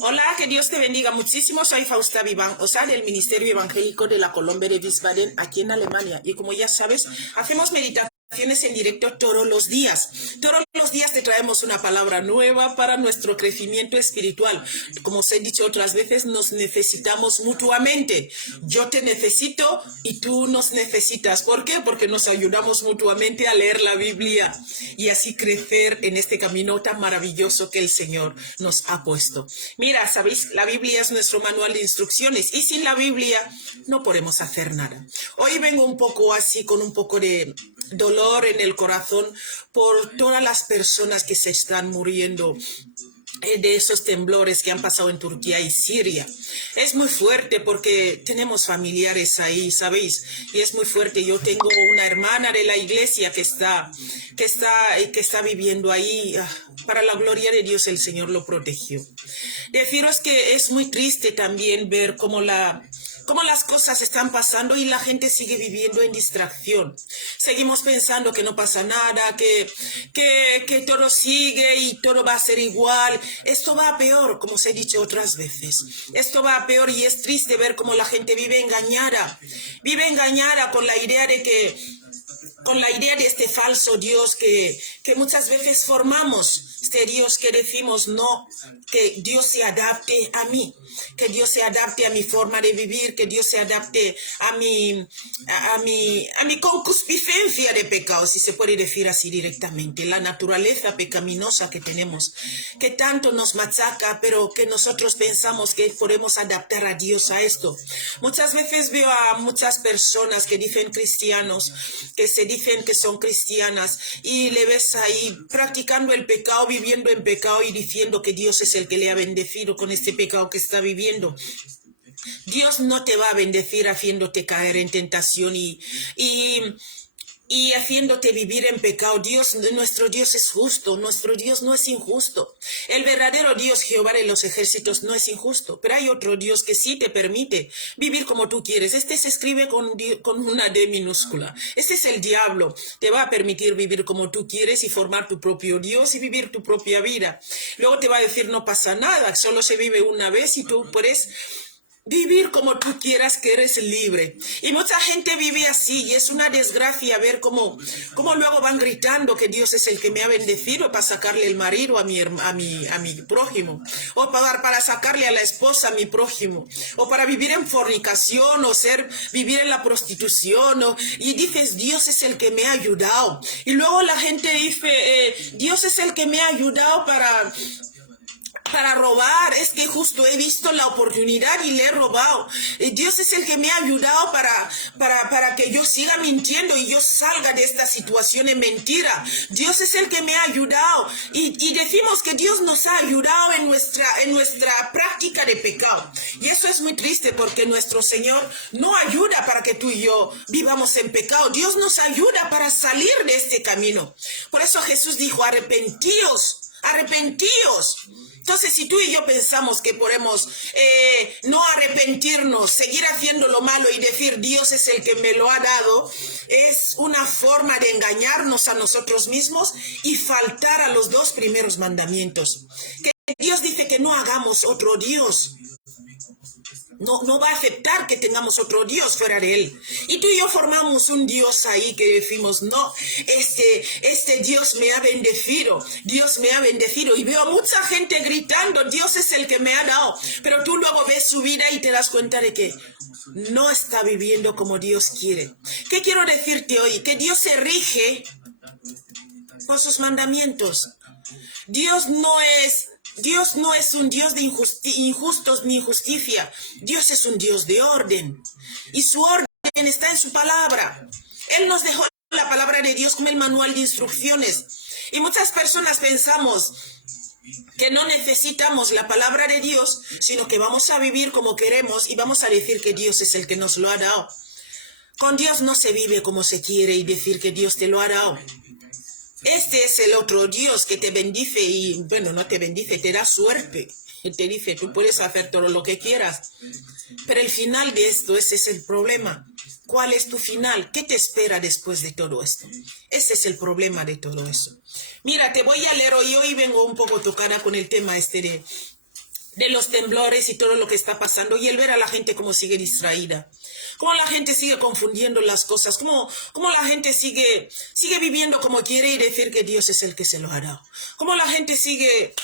Hola, que Dios te bendiga muchísimo. Soy Fausta Vivan, o sea, del Ministerio Evangélico de la Colombia de Wiesbaden, aquí en Alemania. Y como ya sabes, hacemos meditaciones en directo todos los días. Todos los días te traemos una palabra nueva para nuestro crecimiento espiritual. Como os he dicho otras veces, nos necesitamos mutuamente. Yo te necesito y tú nos necesitas. ¿Por qué? Porque nos ayudamos mutuamente a leer la Biblia y así crecer en este camino tan maravilloso que el Señor nos ha puesto. Mira, ¿sabéis? La Biblia es nuestro manual de instrucciones y sin la Biblia no podemos hacer nada. Hoy vengo un poco así, con un poco de dolor en el corazón por todas las personas que se están muriendo de esos temblores que han pasado en Turquía y Siria. Es muy fuerte porque tenemos familiares ahí, ¿sabéis? Y es muy fuerte. Yo tengo una hermana de la iglesia que está viviendo ahí. Para la gloria de Dios, el Señor lo protegió. Deciros que es muy triste también ver cómo las cosas están pasando y la gente sigue viviendo en distracción. Seguimos pensando que no pasa nada, que todo sigue y todo va a ser igual. Esto va a peor, como os he dicho otras veces. Esto va a peor y es triste ver cómo la gente vive engañada. Vive engañada con la idea de este falso Dios que muchas veces formamos. Este Dios que decimos, no, que Dios se adapte a mí, que Dios se adapte a mi forma de vivir, que Dios se adapte a mi concupiscencia de pecado, si se puede decir así directamente, la naturaleza pecaminosa que tenemos, que tanto nos machaca, pero que nosotros pensamos que podemos adaptar a Dios a esto. Muchas veces veo a muchas personas que dicen cristianos, que se dicen que son cristianas, y le ves ahí practicando el pecado, viviendo en pecado y diciendo que Dios es el que le ha bendecido con este pecado que está viviendo. Dios no te va a bendecir haciéndote caer en tentación y haciéndote vivir en pecado. Nuestro Dios es justo, nuestro Dios no es injusto. El verdadero Dios, Jehová de los ejércitos, no es injusto, pero hay otro Dios que sí te permite vivir como tú quieres. Este se escribe con una D minúscula. Este es el diablo. Te va a permitir vivir como tú quieres y formar tu propio Dios y vivir tu propia vida. Luego te va a decir, no pasa nada, solo se vive una vez y tú puedes vivir como tú quieras, que eres libre. Y mucha gente vive así y es una desgracia ver cómo luego van gritando que Dios es el que me ha bendecido para sacarle el marido a mi prójimo, o para sacarle a la esposa a mi prójimo, o para vivir en fornicación, o vivir en la prostitución, y dices, Dios es el que me ha ayudado. Y luego la gente dice, Dios es el que me ha ayudado para robar, es que justo he visto la oportunidad y le he robado. Dios es el que me ha ayudado para que yo siga mintiendo y yo salga de esta situación en mentira. Dios es el que me ha ayudado y decimos que Dios nos ha ayudado en nuestra práctica de pecado. Y eso es muy triste porque nuestro Señor no ayuda para que tú y yo vivamos en pecado. Dios nos ayuda para salir de este camino. Por eso Jesús dijo, arrepentíos. Entonces, si tú y yo pensamos que podemos no arrepentirnos, seguir haciendo lo malo y decir Dios es el que me lo ha dado, es una forma de engañarnos a nosotros mismos y faltar a los 2 primeros mandamientos. Que Dios dice que no hagamos otro Dios. No va a aceptar que tengamos otro Dios fuera de Él. Y tú y yo formamos un Dios ahí que decimos, no, este Dios me ha bendecido, Dios me ha bendecido. Y veo a mucha gente gritando, Dios es el que me ha dado. Pero tú luego ves su vida y te das cuenta de que no está viviendo como Dios quiere. ¿Qué quiero decirte hoy? Que Dios se rige por sus mandamientos. Dios no es un Dios de injustos ni injusticia. Dios es un Dios de orden. Y su orden está en su palabra. Él nos dejó la palabra de Dios como el manual de instrucciones. Y muchas personas pensamos que no necesitamos la palabra de Dios, sino que vamos a vivir como queremos y vamos a decir que Dios es el que nos lo ha dado. Con Dios no se vive como se quiere y decir que Dios te lo ha dado. Este es el otro Dios que te bendice y, bueno, no te bendice, te da suerte. Él te dice, tú puedes hacer todo lo que quieras. Pero el final de esto, ese es el problema. ¿Cuál es tu final? ¿Qué te espera después de todo esto? Ese es el problema de todo eso. Mira, te voy a leer hoy vengo un poco tocada con el tema de los temblores y todo lo que está pasando y el ver a la gente como sigue distraída. Cómo la gente sigue confundiendo las cosas, cómo la gente sigue viviendo como quiere y decir que Dios es el que se lo hará. Cómo la gente sigue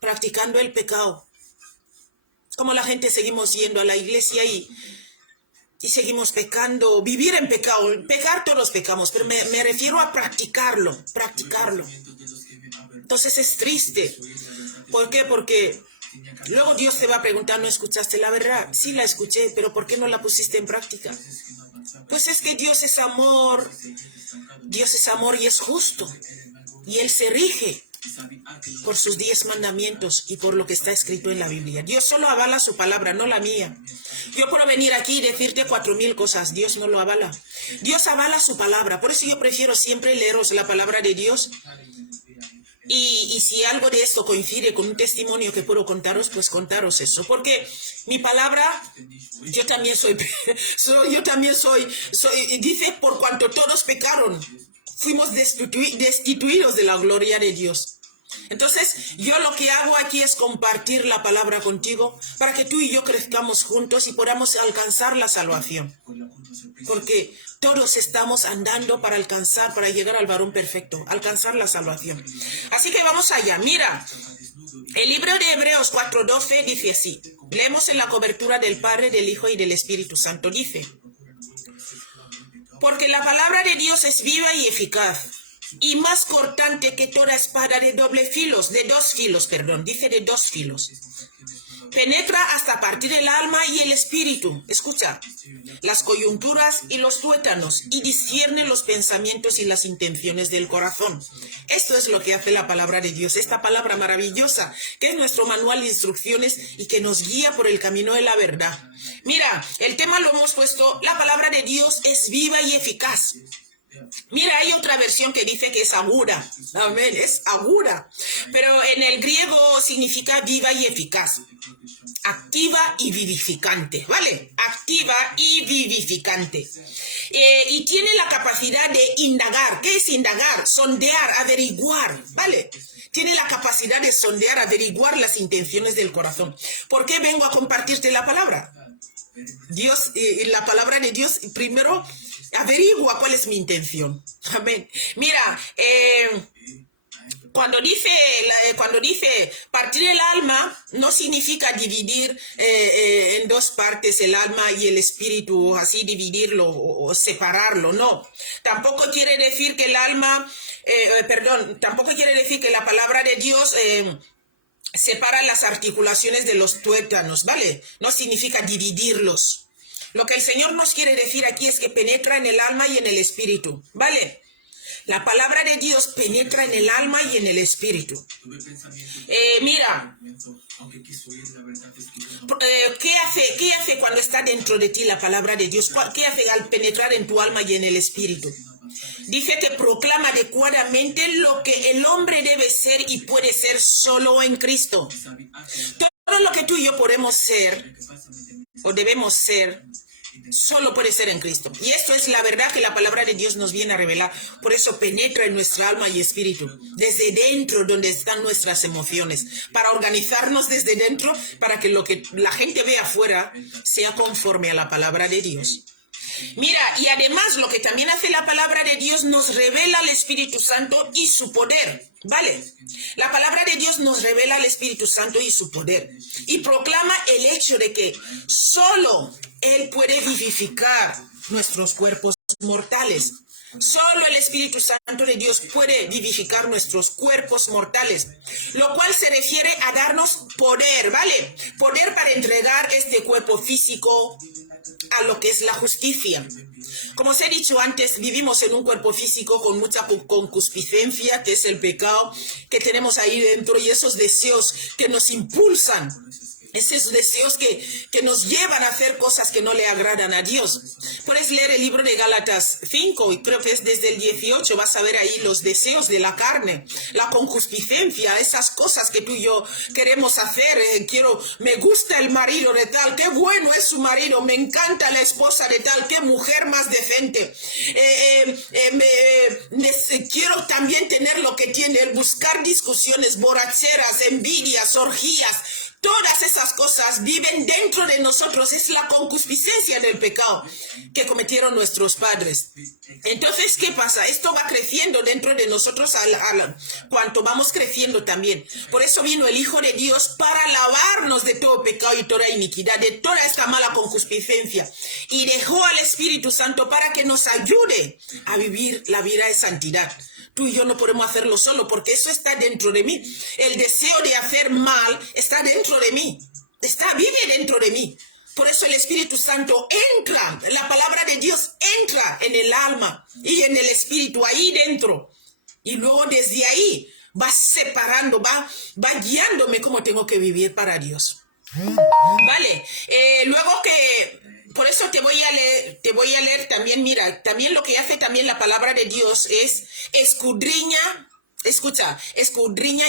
practicando el pecado. Cómo la gente seguimos yendo a la iglesia y seguimos pecando, vivir en pecado. Pecar todos pecamos, pero me refiero a practicarlo. Entonces es triste. ¿Por qué? Porque luego Dios te va a preguntar, ¿no escuchaste la verdad? Sí la escuché, pero ¿por qué no la pusiste en práctica? Pues es que Dios es amor y es justo. Y Él se rige por sus 10 mandamientos y por lo que está escrito en la Biblia. Dios solo avala su palabra, no la mía. Yo puedo venir aquí y decirte 4000 cosas, Dios no lo avala. Dios avala su palabra, por eso yo prefiero siempre leeros la palabra de Dios. Y si algo de esto coincide con un testimonio que puedo contaros, pues contaros eso. Porque mi palabra, yo también soy, dice, por cuanto todos pecaron, fuimos destituidos de la gloria de Dios. Entonces, yo lo que hago aquí es compartir la palabra contigo para que tú y yo crezcamos juntos y podamos alcanzar la salvación. Porque todos estamos andando para llegar al varón perfecto, alcanzar la salvación. Así que vamos allá. Mira, el libro de Hebreos 4:12 dice así. Leemos en la cobertura del Padre, del Hijo y del Espíritu Santo. Dice, porque la palabra de Dios es viva y eficaz, y más cortante que toda espada de dos filos. Penetra hasta partir el alma y el espíritu. Escucha, las coyunturas y los tuétanos, y discierne los pensamientos y las intenciones del corazón. Esto es lo que hace la palabra de Dios, esta palabra maravillosa, que es nuestro manual de instrucciones y que nos guía por el camino de la verdad. Mira, el tema lo hemos puesto, la palabra de Dios es viva y eficaz. Mira, hay otra versión que dice que es aguda. Amén, es aguda. Pero en el griego significa viva y eficaz. Activa y vivificante, ¿vale? Activa y vivificante. Y tiene la capacidad de indagar. ¿Qué es indagar? Sondear, averiguar, ¿vale? Tiene la capacidad de sondear, averiguar las intenciones del corazón. ¿Por qué vengo a compartirte la palabra? Dios, la palabra de Dios, primero averigua cuál es mi intención. Amén. Mira, cuando dice partir el alma, no significa dividir en dos partes el alma y el espíritu, así dividirlo o separarlo, no. Tampoco quiere decir que el alma, tampoco quiere decir que la palabra de Dios separa las articulaciones de los tuétanos, ¿vale? No significa dividirlos. Lo que el Señor nos quiere decir aquí es que penetra en el alma y en el espíritu, ¿vale? La palabra de Dios penetra en el alma y en el espíritu. Mira, ¿qué hace cuando está dentro de ti la palabra de Dios? ¿Qué hace al penetrar en tu alma y en el espíritu? Dice que proclama adecuadamente lo que el hombre debe ser y puede ser solo en Cristo. Todo lo que tú y yo podemos ser o debemos ser, solo puede ser en Cristo. Y esto es la verdad que la palabra de Dios nos viene a revelar. Por eso penetra en nuestra alma y espíritu, desde dentro donde están nuestras emociones, para organizarnos desde dentro, para que lo que la gente ve afuera sea conforme a la palabra de Dios. Mira, y además lo que también hace la palabra de Dios nos revela al Espíritu Santo y su poder, ¿vale? La palabra de Dios nos revela al Espíritu Santo y su poder. Y proclama el hecho de que solo Él puede vivificar nuestros cuerpos mortales. Solo el Espíritu Santo de Dios puede vivificar nuestros cuerpos mortales, lo cual se refiere a darnos poder, ¿vale? Poder para entregar este cuerpo físico a lo que es la justicia. Como os he dicho antes, vivimos en un cuerpo físico con mucha concupiscencia, que es el pecado que tenemos ahí dentro, y esos deseos que nos impulsan esos deseos que nos llevan a hacer cosas que no le agradan a Dios. Puedes leer el libro de Gálatas 5, y creo que es desde el 18, vas a ver ahí los deseos de la carne, la concupiscencia, esas cosas que tú y yo queremos hacer. Me gusta el marido de tal, qué bueno es su marido, me encanta la esposa de tal, qué mujer más decente. Quiero también tener lo que tiene él, buscar discusiones, borracheras, envidias, orgías. Todas esas cosas viven dentro de nosotros. Es la concupiscencia del pecado que cometieron nuestros padres. Entonces, ¿qué pasa? Esto va creciendo dentro de nosotros cuanto vamos creciendo también. Por eso vino el Hijo de Dios para lavarnos de todo pecado y toda iniquidad, de toda esta mala concupiscencia. Y dejó al Espíritu Santo para que nos ayude a vivir la vida de santidad. Tú y yo no podemos hacerlo solo porque eso está dentro de mí. El deseo de hacer mal está dentro de mí. Vive dentro de mí. Por eso el Espíritu Santo entra, la palabra de Dios entra en el alma y en el espíritu, ahí dentro. Y luego desde ahí va separando, va guiándome cómo tengo que vivir para Dios. Vale, luego por eso te voy a leer también, mira, también lo que hace también la palabra de Dios es escudriña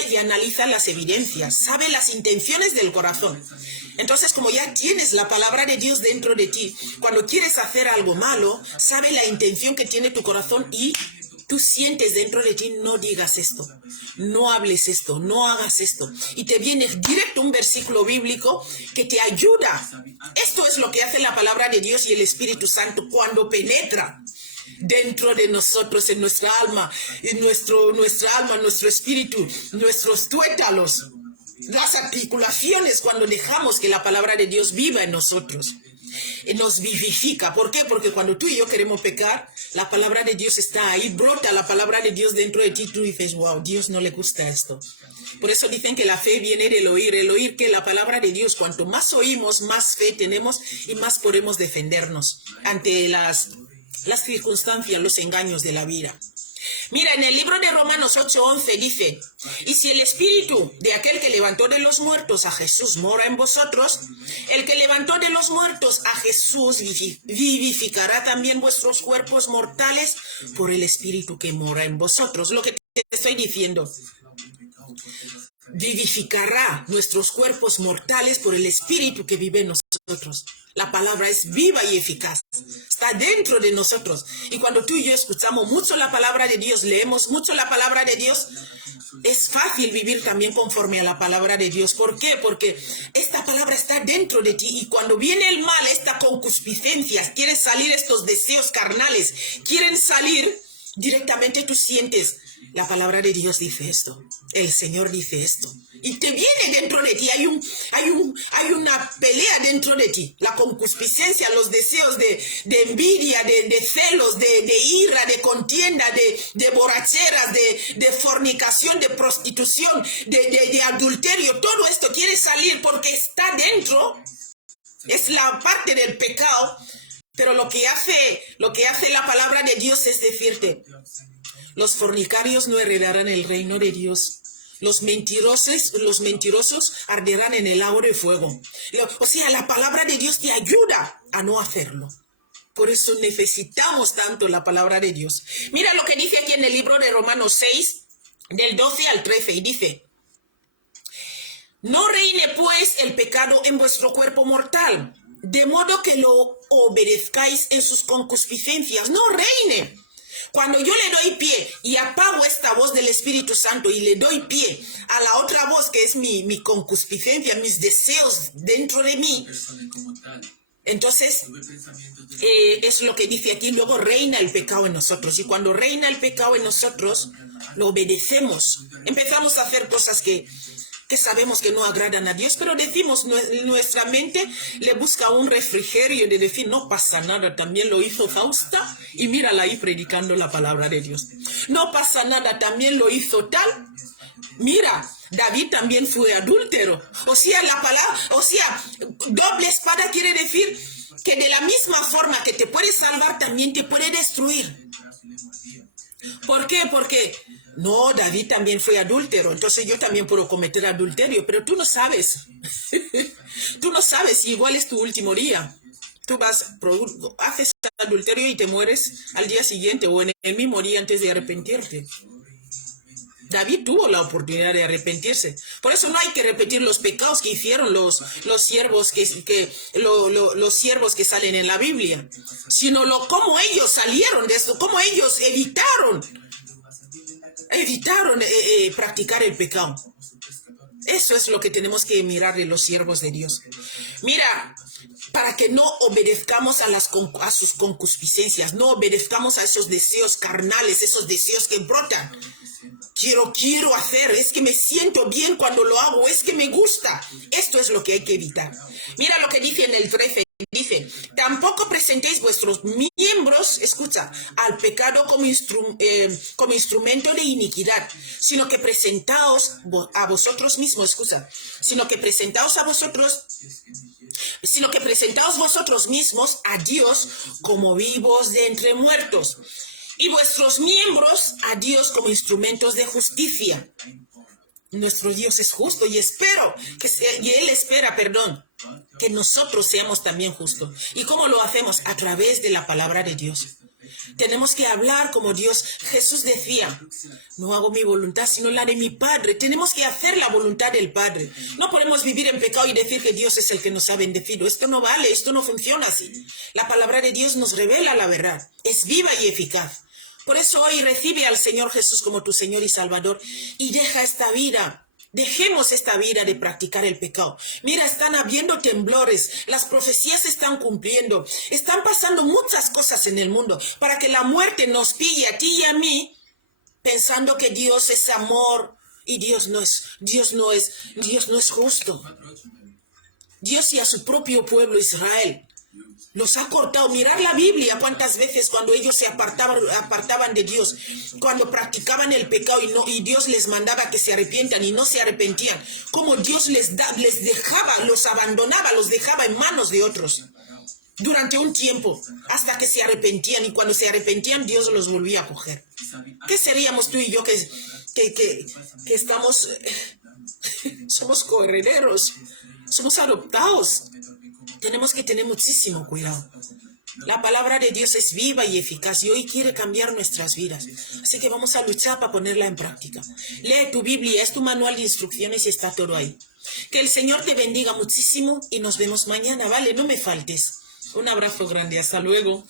y analiza las evidencias, sabe las intenciones del corazón. Entonces, como ya tienes la palabra de Dios dentro de ti, cuando quieres hacer algo malo, sabe la intención que tiene tu corazón y tú sientes dentro de ti, no digas esto, no hables esto, no hagas esto. Y te viene directo un versículo bíblico que te ayuda. Esto es lo que hace la palabra de Dios y el Espíritu Santo cuando penetra dentro de nosotros, en nuestra alma, nuestro espíritu, nuestros tuétalos, las articulaciones, cuando dejamos que la palabra de Dios viva en nosotros. Nos vivifica. ¿Por qué? Porque cuando tú y yo queremos pecar, la palabra de Dios está ahí, brota la palabra de Dios dentro de ti, tú dices, wow, Dios no le gusta esto. Por eso dicen que la fe viene del oír que la palabra de Dios, cuanto más oímos, más fe tenemos y más podemos defendernos ante las circunstancias, los engaños de la vida. Mira, en el libro de Romanos 8:11 dice, y si el espíritu de aquel que levantó de los muertos a Jesús mora en vosotros, el que levantó de los muertos a Jesús vivificará también vuestros cuerpos mortales por el espíritu que mora en vosotros. Lo que te estoy diciendo, vivificará nuestros cuerpos mortales por el espíritu que vive en nosotros. La palabra es viva y eficaz. Está dentro de nosotros. Y cuando tú y yo escuchamos mucho la palabra de Dios, leemos mucho la palabra de Dios, es fácil vivir también conforme a la palabra de Dios. ¿Por qué? Porque esta palabra está dentro de ti. Y cuando viene el mal, esta concupiscencia, quieren salir estos deseos carnales, quieren salir, directamente tú sientes, la palabra de Dios dice esto, el Señor dice esto, y te viene dentro de ti, hay una pelea dentro de ti, la concupiscencia, los deseos de envidia, de celos, de ira, de contienda, de borracheras, de fornicación, de prostitución, de adulterio, todo esto quiere salir porque está dentro, es la parte del pecado. Pero lo que hace la palabra de Dios es decirte, los fornicarios no heredarán el reino de Dios. Los mentirosos arderán en el lago de fuego. O sea, la palabra de Dios te ayuda a no hacerlo. Por eso necesitamos tanto la palabra de Dios. Mira lo que dice aquí en el libro de Romanos 6, del 12 al 13, y dice, no reine pues el pecado en vuestro cuerpo mortal, de modo que lo obedezcáis en sus concupiscencias. No reine. Cuando yo le doy pie y apago esta voz del Espíritu Santo y le doy pie a la otra voz que es mi concupiscencia, mis deseos dentro de mí, entonces es lo que dice aquí, luego reina el pecado en nosotros. Y cuando reina el pecado en nosotros, lo obedecemos. Empezamos a hacer cosas que sabemos que no agradan a Dios, pero decimos, nuestra mente le busca un refrigerio de decir, no pasa nada, también lo hizo Fausta, y mírala ahí predicando la palabra de Dios. No pasa nada, también lo hizo tal. Mira, David también fue adúltero. O sea, doble espada quiere decir que de la misma forma que te puede salvar, también te puede destruir. ¿Por qué? Porque no, David también fue adúltero, entonces yo también puedo cometer adulterio, pero tú no sabes. Tú no sabes, igual es tu último día. Tú haces adulterio y te mueres al día siguiente o en el mismo día antes de arrepentirte. David tuvo la oportunidad de arrepentirse. Por eso no hay que repetir los pecados que hicieron los siervos los siervos que salen en la Biblia, sino cómo ellos salieron de esto, cómo ellos evitaron practicar el pecado. Eso es lo que tenemos que mirar de los siervos de Dios. Mira, para que no obedezcamos a sus concupiscencias, no obedezcamos a esos deseos carnales, esos deseos que brotan. Quiero hacer, es que me siento bien cuando lo hago, es que me gusta. Esto es lo que hay que evitar. Mira lo que dice en el 13. Dice, tampoco presentéis vuestros miembros, escucha, al pecado como instrumento de iniquidad, sino que presentaos a vosotros mismos, sino que presentaos vosotros mismos a Dios como vivos de entre muertos, y vuestros miembros a Dios como instrumentos de justicia. Nuestro Dios es justo y Él espera, que nosotros seamos también justos. ¿Y cómo lo hacemos? A través de la palabra de Dios. Tenemos que hablar como Dios. Jesús decía, no hago mi voluntad sino la de mi Padre. Tenemos que hacer la voluntad del Padre. No podemos vivir en pecado y decir que Dios es el que nos ha bendecido. Esto no vale, esto no funciona así. La palabra de Dios nos revela la verdad. Es viva y eficaz. Por eso hoy recibe al Señor Jesús como tu Señor y Salvador y deja esta vida. Dejemos esta vida de practicar el pecado. Mira, están habiendo temblores, las profecías se están cumpliendo, están pasando muchas cosas en el mundo para que la muerte nos pille a ti y a mí, pensando que Dios es amor y Dios no es justo. Dios y a su propio pueblo Israel los ha cortado. Mirar la Biblia cuántas veces cuando ellos se apartaban de Dios, cuando practicaban el pecado y Dios les mandaba que se arrepientan y no se arrepentían, como Dios les dejaba, los abandonaba, los dejaba en manos de otros durante un tiempo hasta que se arrepentían, y cuando se arrepentían Dios los volvía a coger. ¿Qué seríamos tú y yo que estamos somos coherederos, somos adoptados? Tenemos que tener muchísimo cuidado. La palabra de Dios es viva y eficaz y hoy quiere cambiar nuestras vidas. Así que vamos a luchar para ponerla en práctica. Lee tu Biblia, es tu manual de instrucciones y está todo ahí. Que el Señor te bendiga muchísimo y nos vemos mañana, ¿vale? No me faltes. Un abrazo grande, hasta luego.